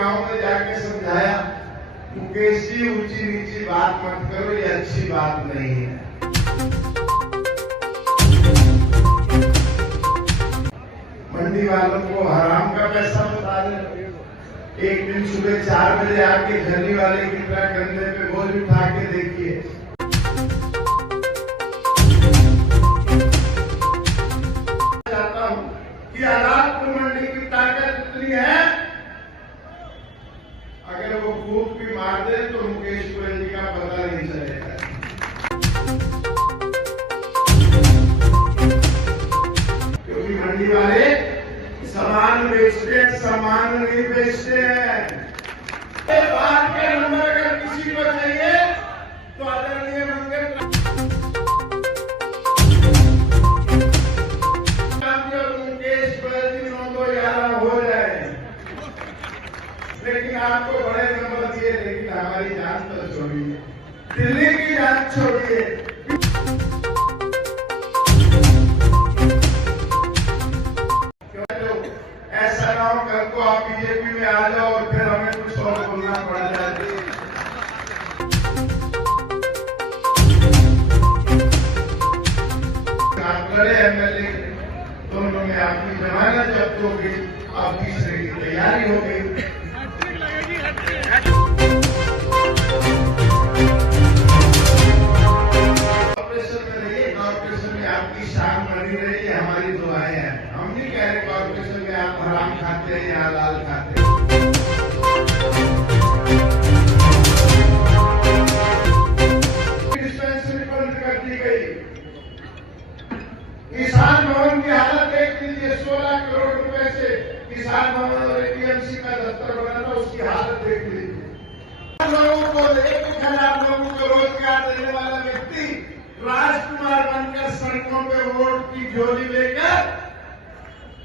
गांव में जाके समझाया, मुकेश जी ऊंची नीची बात मत करो, ये अच्छी बात नहीं है। मंडी वालों को हराम का पैसा बता रहे। एक दिन सुबह 4 बजे आके झरनी वाले की तरह कंधे पे बोझ उठा के देखिए। चाहता हूं कि आजादपुर मंडी की ताकत इतनी है, अगर वो फूक भी मार दे तो मुकेश गोयल जी का पता नहीं चलेगा। क्योंकि मंडी वाले सामान बेचते हैं, सामान नहीं बेचते हैं। बात के नंबर अगर किसी को चाहिए तो आदरणीय मंगल मुकेश गोयल जी 9-11 हो जाए, लेकिन आपको बड़े नंबर दिए, लेकिन हमारी जान तो छोड़िए, दिल्ली की जान छोड़िए। ऐसा ना हो कल को आप बीजेपी में आ जाओ और फिर हमें कुछ और बोलना पड़ जाए। आप लड़े एमएलए, दोनों में आपकी जमानत जब्त हो गई, आप तीसरे की तैयारी हो गई। कॉर्पोरेशन में रहिए, कॉर्पोरेशन में आपकी शान बनी रही, हमारी दुआएं हैं। हम नहीं कह रहे कॉर्पोरेशन में आप हराम खाते हैं या हलाल खाते हैं। डिस्पेंसरी बंद कर दी गई। किसान भवन की हालत देख लीजिए, 16 करोड़ रुपए से किसान भवन और एपीएमसी का दफ्तर बना था, उसकी हालत देख लीजिए। लोगों को 1,00,000 लोगों को रोजगार देने वाला व्यक्ति राजकुमार बनकर सड़कों पे वोट की झोली लेकर,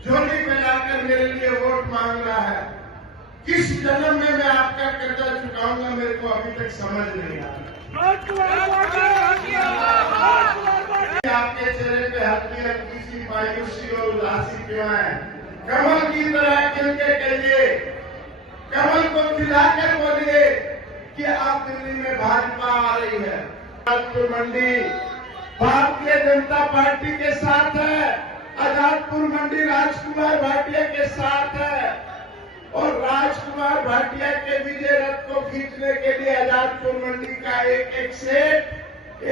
झोली में लाकर मेरे लिए वोट मांग रहा है। किस जन्म में मैं आपका कर्जा चुकाऊंगा, मेरे को अभी तक समझ नहीं आ रहा। आपके चेहरे पे हल्की हल्की सी मायूसी और उदासी क्यों है? कमल की तरह खिल के कहिए, कमल को खिलाकर बोलिए कि आप दिल्ली में भाजपा आ रही है। आजादपुर मंडी भारतीय जनता पार्टी के साथ है, आजादपुर मंडी राजकुमार भाटिया के साथ है, और राजकुमार भाटिया के विजय रथ को खींचने के लिए आजादपुर मंडी का एक एक सेठ,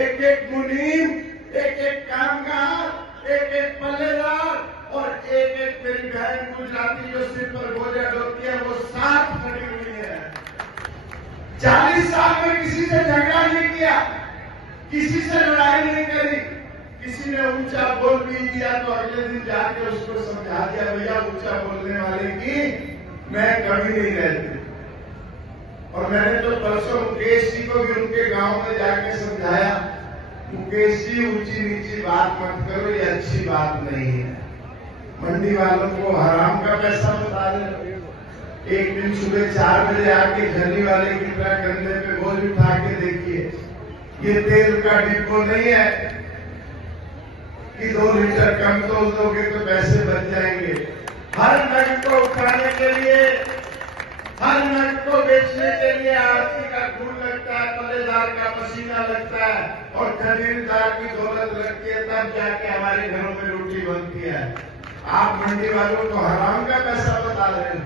एक एक मुनीम, एक एक कामगार, एक एक पल्लेदार और एक एक मेरी बहन गुजराती जो सिर पर बोझा ढोती है, वो साथ खड़ी हुई है। 40 साल में किसी से झगड़ा नहीं किया, किसी से लड़ाई नहीं करी, किसी ने ऊंचा बोल भी दिया तो अगले दिन जाके उसको समझा दिया, भैया ऊंचा बोलने वाले की मैं कभी नहीं रहती। और मैंने तो परसों मुकेश जी को भी उनके गांव में जाके समझाया, मुकेश जी ऊंची नीची बात मत करो, ये अच्छी बात नहीं है। मंडी वालों को हराम का पैसा बता रहे। एक दिन सुबह 4 बजे आके झरनी वाले की तरह कंधे पे बोझ उठा के देखिए। ये तेल का डिपो नहीं है कि 2 लीटर कम तोल दोगे तो पैसे बच जाएंगे। हर नग को उठाने के लिए, हर नग को बेचने के लिए आरती का खून लगता है, पल्लेदार का पसीना लगता है और खरीदार की दौलत लगती है, तब जाके हमारे घरों में रोटी बनती है। आप मंडी वालों को हराम का पैसा बता रहे हैं।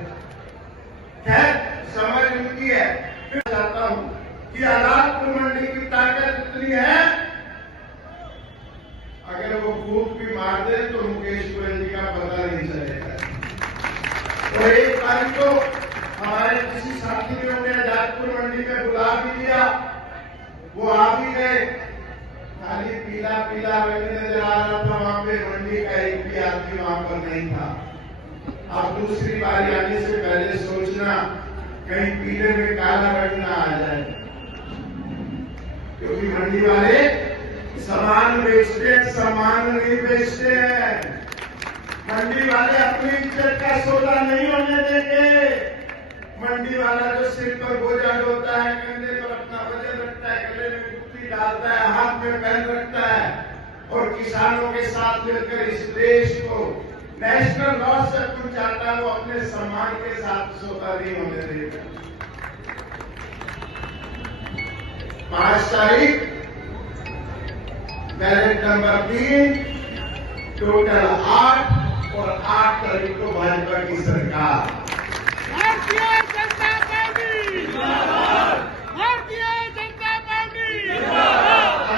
खैर समझ उनकी है। मैं चाहता हूं कि आजादपुर मंडी की ताकत इतनी है, अगर वो फूक भी मार दे तो मुकेश गोयल जी का पता नहीं चलेगा। तो 1 तारीख को हमारे किसी साथी ने उन्हें आजादपुर मंडी में बुला भी दिया, वो आ भी गए। खाली पीला पीला रंग नजर आ रहा था वहां पे, मंडी का एक भी आदमी वहां पर नहीं था। अब दूसरी बारी आने से पहले सोचना कहीं पीले में काला रंग ना आ जाए, क्योंकि मंडी वाले सामान बेचते हैं, सामान नहीं बेचते हैं। मंडी वाले अपनी इज्जत का सौदा नहीं होने देंगे। मंडी वाला जो सिर पर बोझा ढोता है, कंधे पर अपना वजन रखता है, गले में कुत्ती डालता है, हाथ में पेन रखता है और किसानों के साथ मिलकर इस देश को नेशनल लॉ से कुछ चाहता है वो अपने सम्मान के साथ सोता नहीं होने देगा। 5 तारीख बैलेट नंबर 3, टोटल 8 और 8 तारीख को भाजपा की सरकार। भारतीय जनता पार्टी जिंदाबाद, भारतीय जनता पार्टी जिंदाबाद।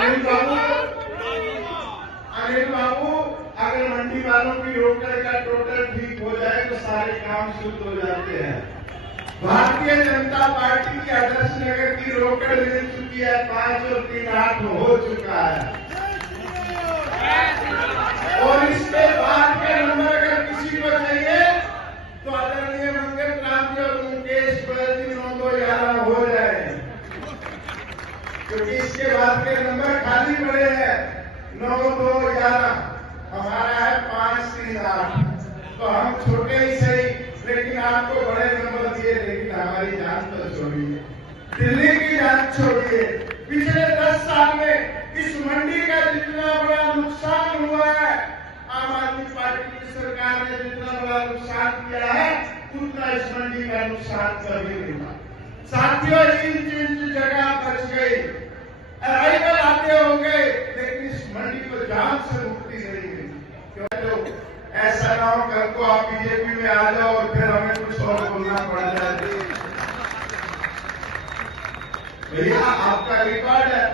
अनिल बाबू, अगर मंडी वालों की रोकड़ का टोटल ठीक हो जाए तो सारे काम शुरू हो जाते हैं। भारतीय जनता पार्टी की आदर्श नगर की रोकड़ मिल चुकी है, 5 और 3 8 हो चुका है। और इसके बाद के नंबर अगर किसी को चाहिए तो आदरणीय मंगल राम जी और मुकेश गोयल जी 9 2 11 हो जाए, क्योंकि इसके बाद के नंबर खाली पड़े हैं। 9 2 11 हमारा है 5 3 8। तो हम छोटे ही सही, लेकिन आपको बड़े नंबर दिए, लेकिन हमारी जान तो छोड़िए, दिल्ली की जान छोड़िए। पिछले 10 साल में इस मंडी का जितना बड़ा नुकसान हुआ है, आम आदमी पार्टी की सरकार ने जितना बड़ा नुकसान किया है, उतना इस मंडी का नुकसान कभी नहीं हुआ। साथियों, इंच जगह बच गई, अराइवल आते हो गए, लेकिन इस मंडी को जान से मुक्ति नहीं मिली। क्यों? ऐसा ना हो कल को आप बीजेपी में आ जाओ और फिर हमें कुछ और बोलना पड़ जाए। भैया, आपका रिकॉर्ड है,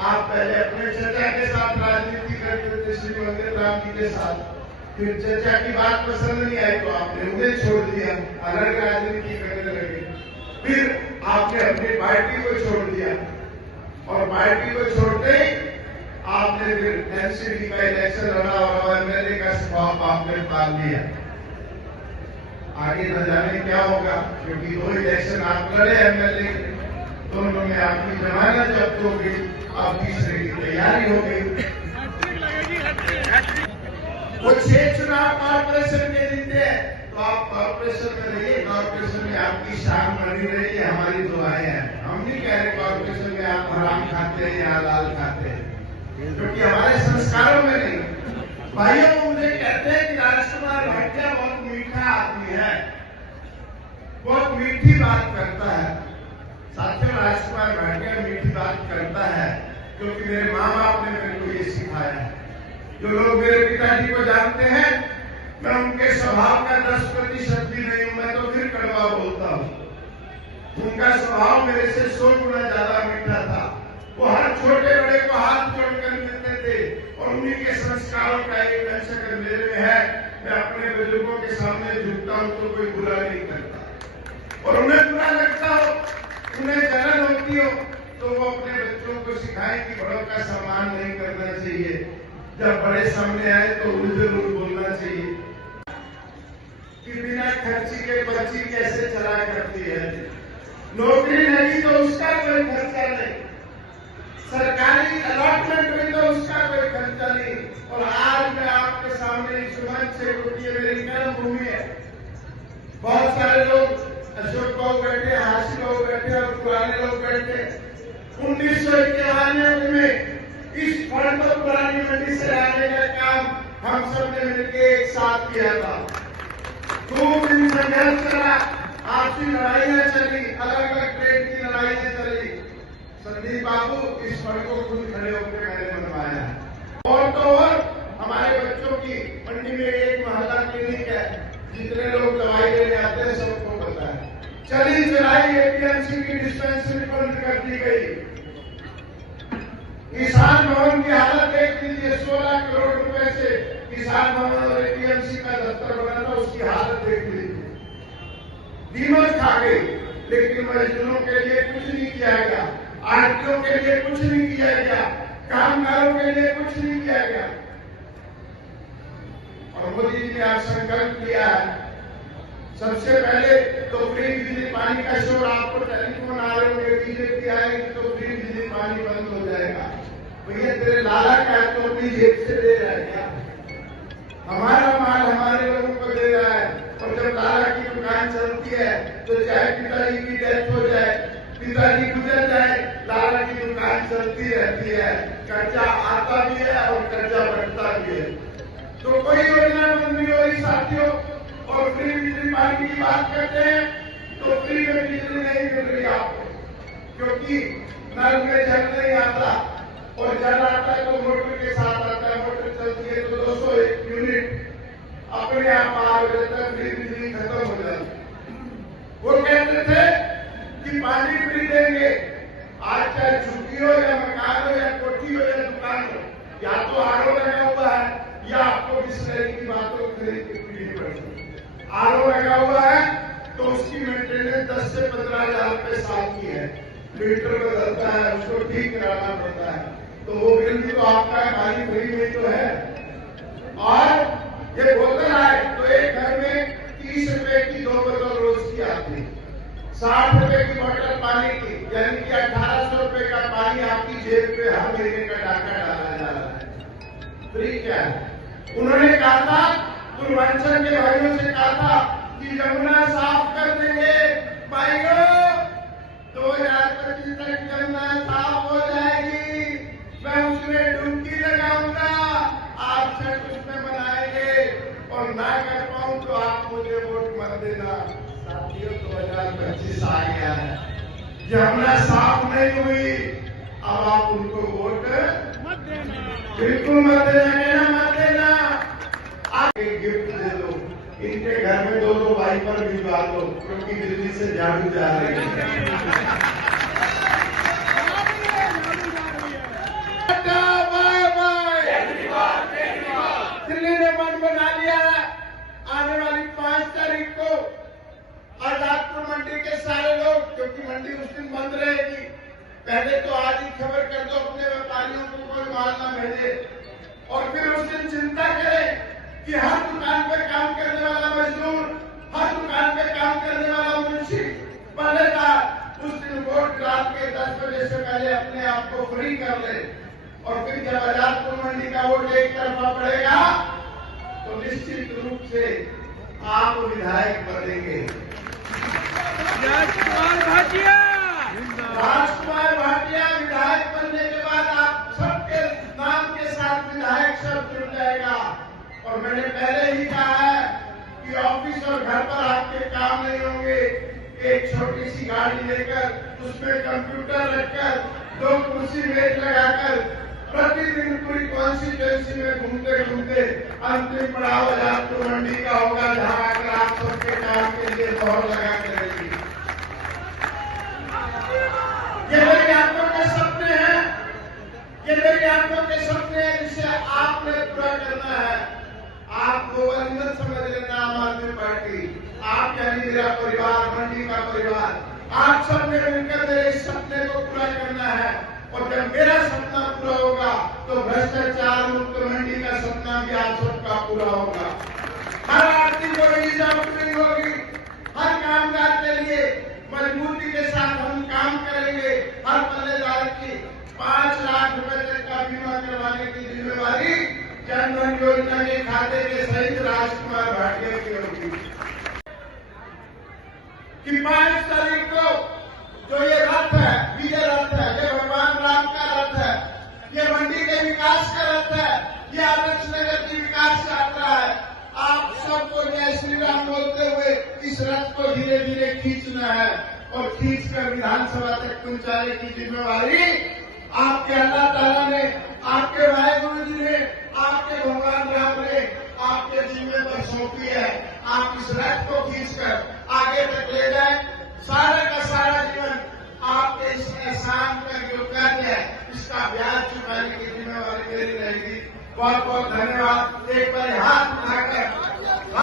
आप पहले अपने चचा के साथ राजनीति करते थे, श्री मंगल राम जी के साथ, फिर चचा की बात पसंद नहीं आई तो आपने उन्हें छोड़ दिया, अलग राजनीति करने लगे। फिर आपने अपनी पार्टी को छोड़ दिया, और पार्टी को छोड़ते ही आपने फिर एनसीपी का इलेक्शन लड़ा और एमएलए का स्वभाव आपने पाल दिया। आगे न जाने क्या होगा, क्योंकि 2 इलेक्शन आप लड़े एमएलए, दोनों में आपकी जमानत जब्त हो गई, अब तीसरे की तैयारी हो गई। वो 6 चुनाव कॉर्पोरेशन के जीते हैं, तो आप कॉर्पोरेशन में रहिए, कॉर्पोरेशन में आपकी शान बनी रही है, हमारी दुआएं हैं। हम नहीं कह रहे कॉर्पोरेशन में आप हराम खाते हैं या लाल खाते हैं, क्योंकि हमारे संस्कारों में नहीं। भाइयों, मुझे कहते हैं कि राजकुमार भाटिया बहुत मीठा आदमी है, बहुत मीठी बात करता है। साथियों, राजकुमार भाटिया मीठी बात करता है क्योंकि मेरे माँ बाप ने मेरे को ये सिखाया है। जो लोग मेरे पिताजी को जानते हैं, मैं उनके स्वभाव का 10% भी नहीं हूं, मैं तो फिर कड़वा बोलता हूं। उनका स्वभाव मेरे से 100 गुना ज्यादा मीठा था। वो हर छोटे बड़े को हाथ जोड़कर मिलते थे, और उन्हीं के संस्कारों का एक अंश अगर मेरे में है, मैं अपने बुजुर्गों के सामने झुकता हूं तो कोई बुरा नहीं करता। और उन्हें बुरा लगता हो, उन्हें जलन होती हो, तो वो अपने बच्चों को सिखाएं कि बड़ों का सम्मान नहीं करना चाहिए, जब बड़े सामने आए तो जरूर बोलना चाहिए कि बिना खर्ची के बच्ची कैसे चला करती है। नौकरी नहीं तो उसका कोई खर्चा नहीं, सरकारी अलॉटमेंट हुई तो उसका कोई खर्चा नहीं। और आज मैं आपके सामने इस मंच से, क्योंकि मेरी कर्म भूमि है, बहुत सारे लोग, अशोक बाबू बैठे, हाशिम बाबू बैठे और पुराने लोग बैठे। 1991 में इस फंड को पुरानी मंडी से लाने का काम हम सब ने मिलकर एक साथ किया था। 2 दिन संघर्ष चला, आपसी लड़ाइयां चली, अलग अलग ट्रेड की लड़ाइयां चली। संदीप बाबू, इस फंड को खुद खड़े होकर मैंने बनवाया। और तो और हमारे बच्चों की मंडी में एक मोहल्ला क्लिनिक है, जितने लोग दवाई लेने आते हैं सबको पता है। चली जुलाई एपीएमसी की डिस्पेंसरी बंद कर दी गई। किसान भवन की हालत देख लीजिए, 16 करोड़ रुपए से किसान भवन और एपीएमसी का दफ्तर बना था, उसकी हालत देख लीजिए। दीमक खा गई, लेकिन मजदूरों के लिए कुछ नहीं किया गया, आढ़तियों के लिए कुछ नहीं किया गया, कामगारों के लिए कुछ नहीं किया गया। और मोदी जी ने आज संकल्प लिया है, सबसे पहले तो फ्री बिजली पानी का शोर, आपको टेलीफोन आ रहे होंगे, बीजेपी आएगी तो फ्री बिजली पानी बंद हो जाएगा। भैया, तेरे लाला का तो अपनी जेब से दे रहा है क्या? हमारा माल हमारे लोगों को दे रहा है। और जब लाला की दुकान चलती है तो चाहे पिताजी की डेथ हो जाए, पिताजी गुजर जाए, लाला की दुकान चलती रहती है, कर्जा आता भी है और कर्जा बढ़ता भी है। तो कोई योजना बंद नहीं हो रही साथियों, और फ्री बिजली पानी की बात करते हैं तो फ्री में बिजली नहीं मिल रही आपको, क्योंकि नल में जल नहीं आता, और जल आता है तो मोटर के साथ आता है, मोटर चलती है तो 200 यूनिट अपने आप 8 बजे तक फ्री बिजली खत्म हो जाती है। वो कहते थे कि पानी फ्री देंगे, आज चाहे झुग्गी हो या मकान हो या कोठी हो या दुकान हो, या तो आरओ लगा हुआ है या आपको बिस्लरी की बातों खरीद के पीनी पड़ेगी। आरओ लगा हुआ है तो उसकी मेंटेनेंस 10 से 15 हजार रुपए साल की है, मीटर बदलता है, उसको ठीक कराना पड़ता है, तो वो बिल भी तो आपका है, पानी फ्री में तो है। और ये बोतल आए तो एक घर में 30 रुपए की 2 बोतल रोज की आती है, 60 रुपए की बोतल पानी की, यानी कि 1800 रुपए का पानी आपकी जेब पे हर महीने का डाका डाला जा रहा है। फ्री क्या है? उन्होंने कहा था, पूर्वांचल के भाइयों से कहा था कि यमुना साफ कर देंगे भाइयों, 2025 तक यमुना साफ हो जाएगी, मैं उसमें डुबकी लगाऊंगा, आप छठ उसमें बनाएंगे, और ना कर पाऊं तो आप मुझे वोट मत देना। साथियों 2025 आ गया है, यमुना साफ नहीं हुई, अब आप उनको वोट मत देना, बिल्कुल मत देना, मत देना। आप एक गिफ्ट दे दो, इनके घर में 2-2 वाइपर भिजवा दो, क्योंकि दिल्ली से झाड़ू जा रही है। दिल्ली ने मन बना लिया है, आने वाली 5 तारीख को आजादपुर मंडी के सारे लोग, क्योंकि मंडी उस दिन बंद रहेगी, पहले तो आज ही खबर कर दो अपने व्यापारियों को कोई माल न भेजे, और फिर उस दिन चिंता करें कि हर दुकान पर काम करने वाला मजदूर, हर दुकान पे काम करने वाला मुंशी, पहलेदार उस दिन वोट रात के 10 बजे से पहले अपने आप को फ्री कर ले, और फिर जब आजादपुर मंडी का वोट एक तरफा पड़ेगा तो निश्चित रूप से आप विधायक बनेंगे। राजकुमार भाटिया विधायक बनने के बाद आप सबके नाम के साथ विधायक शब्द जुड़ जाएगा, और मैंने पहले ही कहा है कि ऑफिस और घर पर आपके काम नहीं होंगे, एक छोटी सी गाड़ी लेकर उसमें कंप्यूटर रखकर 2 कुर्सी मेज लगाकर प्रतिदिन पूरी कॉन्स्टिट्यूएंसी में घूमते घूमते अंतिम पड़ाव आजादपुर मंडी का होगा, जहां आकर आप सबके काम के लिए दौड़ लगा करेगी। ये मेरी आंखों के सपने हैं, ये मेरी आंखों के सपने हैं जिसे आपने पूरा करना है। आपको अंदर समझ लेना, आम आदमी पार्टी, आप यानी मेरा परिवार, मंडी का परिवार, आप सबने मिलकर मेरे इस सपने को पूरा करना है, और जब मेरा सपना पूरा होगा तो भ्रष्टाचार मुक्त मंडी का सपना भी आप सबका पूरा होगा। हर आदमी को ईज ओपनिंग होगी, हर कामगार के लिए मजबूती के साथ हम काम करेंगे, हर पल्लेदार की 5 लाख रुपए तक का बीमा करवाने की जिम्मेवारी जन धन योजना के खाते के सहित राजकुमार भाटिया की होगी। कि 5 तारीख को जो ये रथ है, विजय रथ है, ये भगवान राम का रथ है, ये मंडी के विकास का रथ है, ये आदर्श नगर की विकास यात्रा है। आप सबको जय श्री राम बोलते हुए इस रथ को धीरे धीरे खींचना है, और खींचकर विधानसभा तक पहुंचाने की जिम्मेवारी आपके अल्लाह ताला ने, आपके वाहेगुरु जी ने, आपके भगवान राम ने आपके जिम्मे पर सौंपी है। आप इस रथ को खींचकर आगे तक ले जाएं, सारे का सारा जीवन आपके इस एहसान का जो कर्ज है इसका ब्याज चुकाने की जिम्मेवारी मेरी रहेगी। बहुत बहुत धन्यवाद। एक बार हाथ उठाकर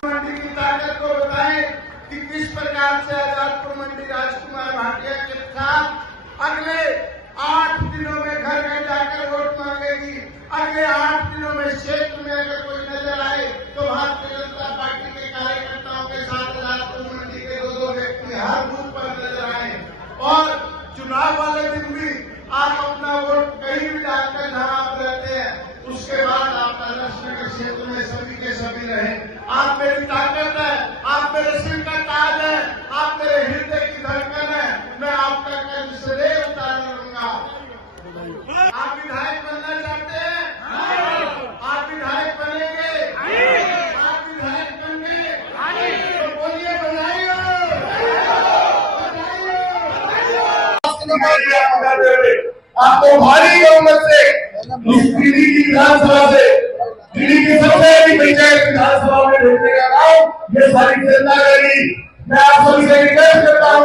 मंडी की ताकत को बताएं कि किस प्रकार से आजादपुर मंडी राजकुमार भाटिया के साथ अगले 8 दिनों में घर घर जाकर वोट मांगेगी। अगले 8 दिनों में क्षेत्र में अगर कोई नजर आए तो भारतीय जनता पार्टी के कार्यकर्ताओं के साथ आजादपुर मंडी के 2-2 व्यक्ति हर बूथ पर नजर आए, और चुनाव वाले दिन भी आप अपना वोट कहीं भी डालकर जहां आप रहते हैं, उसके बाद आप आदर्श नगर क्षेत्र में सभी के सभी रहें। आप मेरी ताकत है, आप मेरे सिर का ताज है, आप मेरे हृदय की धड़कन है, मैं आपका कर्ज सदैव उतारने लूंगा। आप विधायक बनना चाहते हैं? आप विधायक बनेंगे? करते हुए आपको भारी बहुमत से इस दिल्ली की विधानसभा से, दिल्ली की सबसे बड़ी पंचायत विधानसभा में भेजने का काम ये सारी जनता करेगी। मैं आप सभी से रिक्वेस्ट करता हूँ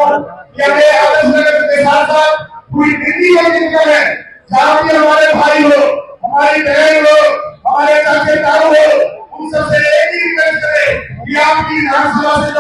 कि हमें आदर्श नगर के साथ साथ पूरी दिल्ली में जिनकर है, जहाँ भी हमारे भाई हो, हमारी बहन हो, हमारे चाचे ताऊ हो, उन सबसे एक ही रिक्वेस्ट करें कि आपकी विधानसभा से